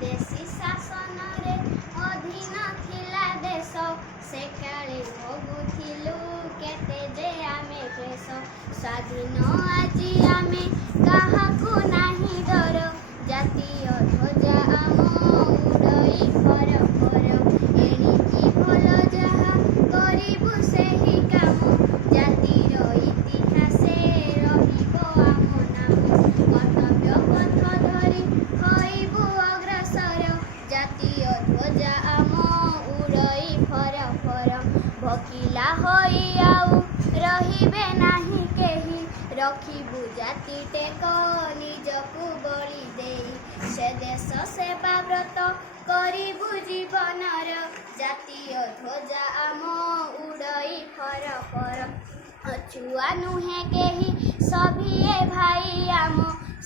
विदेशी शासन रे अधीन थिला देश से काले भोगुथिलु केते जे आमे क्लेश स्वाधीन आजी आमे काहाकू नाही डर जातीय ध्वजा आम उड़ई फर फर एणिकी भल जहा करिबु सेही काम जातिर इतिहासे रहिब आम नाम कर्तव्य पथ धरि हइबु अग्रसर जातीय ध्वजा आम उड़ई फर फर भकिला होई आउ रहिबे नाही केही रखिबु जाति टेक निजकु बळी देई से देश सेवा व्रत करिबु जीवनर जातीय ध्वजा आम उड़ई फर फर अछुआ नुहे केही सभिए भाई आम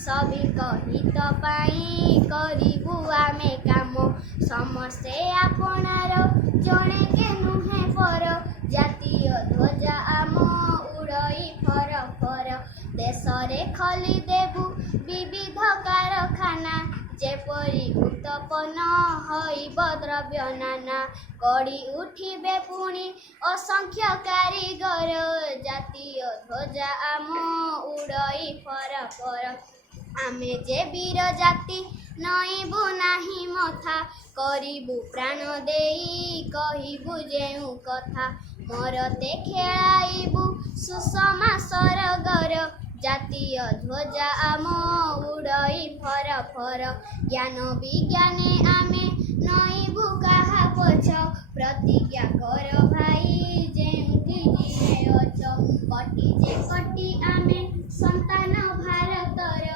सभिक हित पाई करिबु आमे काम समस्ते आपणार जणे के नुहे पर जातीय ध्वजा आम उड़ई फर फर देशरे खली देबु विविध कारखाना जेपरि उत्पन्न हइब द्रव्य नाना गढ़ी उठिबे पुणी असंख्य कारीगर जातीय ध्वजा आम उड़ई फर फर आमे जे वीर जाति नइबु नाही मथा करिबु प्राण देई कहिबु जेउ कथा मरते खेलाइबु सुषमा सरगर जातीय ध्वजा आम उड़ई फर फर ज्ञान विज्ञाने आमे नइबु काहा पछ प्रतिज्ञा कर भाई जेउठी जिए अछ कटी जे कटी आमे संतान भारतर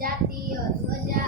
जातीय ध्वजा